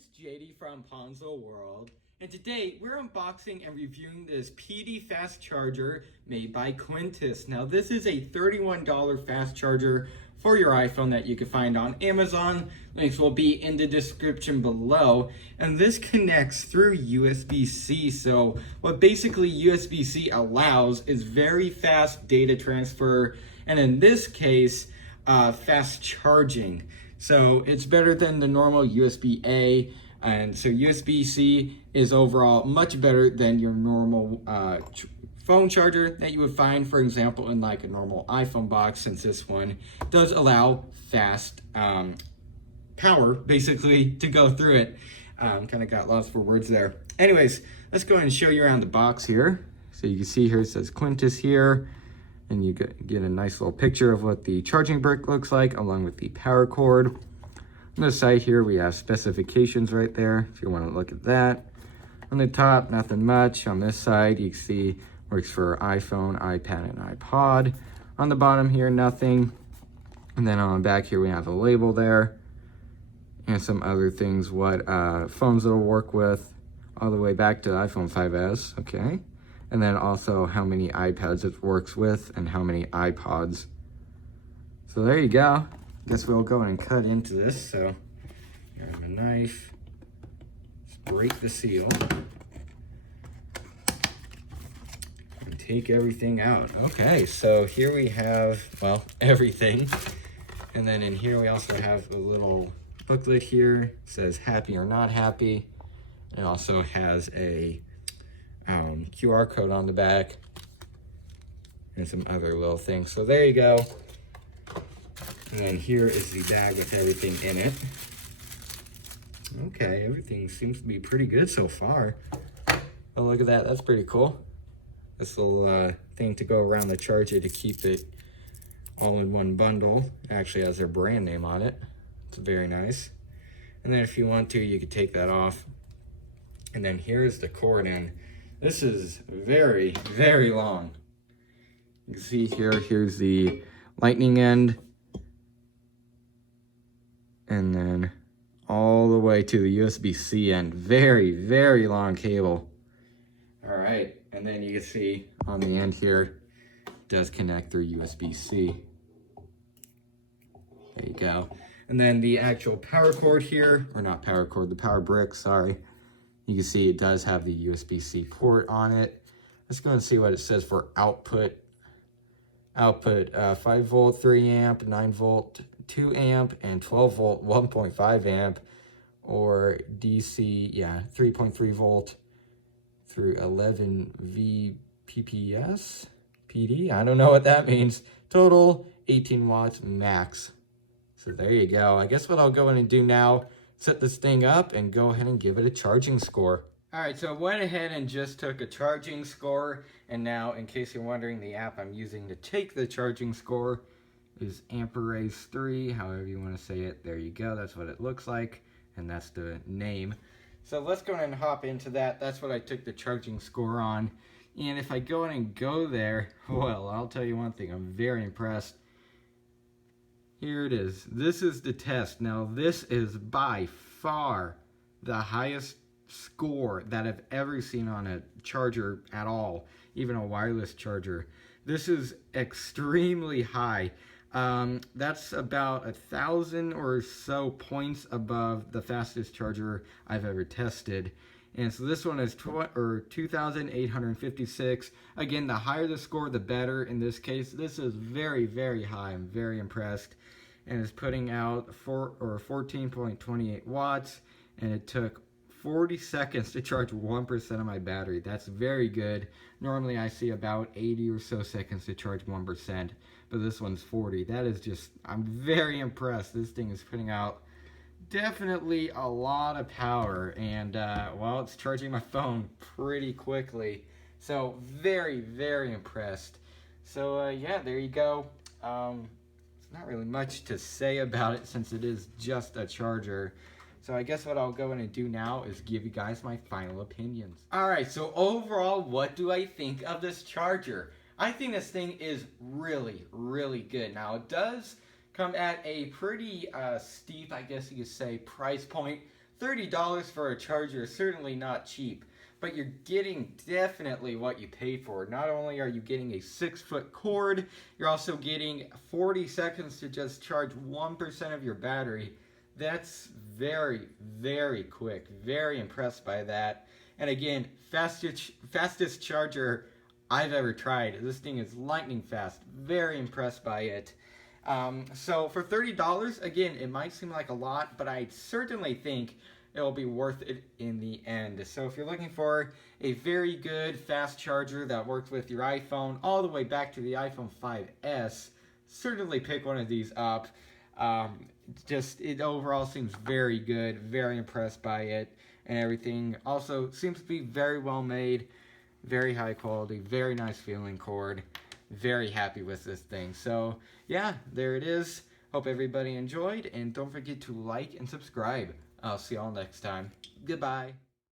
it's JD from Ponzo World, and today we're unboxing and reviewing this PD fast charger made by Quntis. Now this is a $31 fast charger for your iPhone that you can find on Amazon. Links will be in the description below, and this connects through USB-C. So what basically USB-C allows is very fast data transfer, and in this case, fast charging. So it's better than the normal USB-A, and so USB-C is overall much better than your normal phone charger that you would find, for example, in like a normal iPhone box, since this one does allow fast power, basically, to go through it. Kind of got lost for words there. Anyways, let's go ahead and show you around the box here. So you can see here it says Quntis here, and you get a nice little picture of what the charging brick looks like, along with the power cord. On the side here, we have specifications right there, if you want to look at that. On the top, nothing much. On this side, you can see works for iPhone, iPad, and iPod. On the bottom here, nothing. And then on the back here, we have a label there, and some other things, what phones it'll work with, all the way back to the iPhone 5S, okay? And then also how many iPads it works with and how many iPods. So there you go. Guess we'll go and cut into this. So here's my knife. Let's break the seal. And take everything out. Okay, so here we have, well, everything. And then in here we also have a little booklet here. It says happy or not happy. It also has a QR code on the back and some other little things. So there you go. And then here is the bag with everything in it. Okay, everything seems to be pretty good so far. Oh, look at that. That's pretty cool. This little thing to go around the charger to keep it all in one bundle. It actually has their brand name on it. It's very nice. And then if you want to, you could take that off. And then here's the cord end. This is very, very long. You can see here, here's the lightning end. And then all the way to the USB-C end. Very, very long cable. All right, and then you can see on the end here, it does connect through USB-C. There you go. And then the actual power cord here, or not power cord, the power brick, sorry. You can see it does have the USB-C port on it. Let's go and see what it says for output. Output 5 volt 3 amp, 9 volt 2 amp, and 12 volt 1.5 amp, or DC, yeah, 3.3 volt through 11 VPPS PD. I don't know what that means. Total 18 watts max. So there you go. I guess what I'll go in and do now, set this thing up and go ahead and give it a charging score. All right, so I went ahead and just took a charging score, and now, in case you're wondering, the app I'm using to take the charging score is Amperace 3, however you want to say it. There you go, that's what it looks like, and that's the name. So let's go ahead and hop into that. That's what I took the charging score on. And if I go in and go there, well, I'll tell you one thing, I'm very impressed. Here it is. This is the test. Now, this is by far the highest score that I've ever seen on a charger at all, even a wireless charger. This is extremely high. That's about 1,000 or so points above the fastest charger I've ever tested. And so this one is 2,856. Again, the higher the score, the better. In this case, this is very, very high. I'm very impressed. And it's putting out 14.28 watts. And it took 40 seconds to charge 1% of my battery. That's very good. Normally I see about 80 or so seconds to charge 1%. But this one's 40. That is just, I'm very impressed. This thing is putting out definitely a lot of power, and well, it's charging my phone pretty quickly, so very, very impressed. So yeah, there you go. It's not really much to say about it since it is just a charger. So I guess what I'll go in and do now is give you guys my final opinions. Alright, so overall, what do I think of this charger? I think this thing is really, really good. Now, it does come at a pretty steep, I guess you could say, price point. $30 for a charger is certainly not cheap, but you're getting definitely what you paid for. Not only are you getting a 6-foot cord, you're also getting 40 seconds to just charge 1% of your battery. That's very, very quick. Very impressed by that. And again, fastest charger I've ever tried. This thing is lightning fast. Very impressed by it. So for $30, again, it might seem like a lot, but I certainly think it will be worth it in the end. So if you're looking for a very good fast charger that works with your iPhone all the way back to the iPhone 5S, certainly pick one of these up. It overall seems very good. Very impressed by it and everything. Also seems to be very well made, very high quality, very nice feeling cord. Very happy with this thing. So yeah, there it is. Hope everybody enjoyed, and don't forget to like and subscribe. I'll see y'all next time. Goodbye.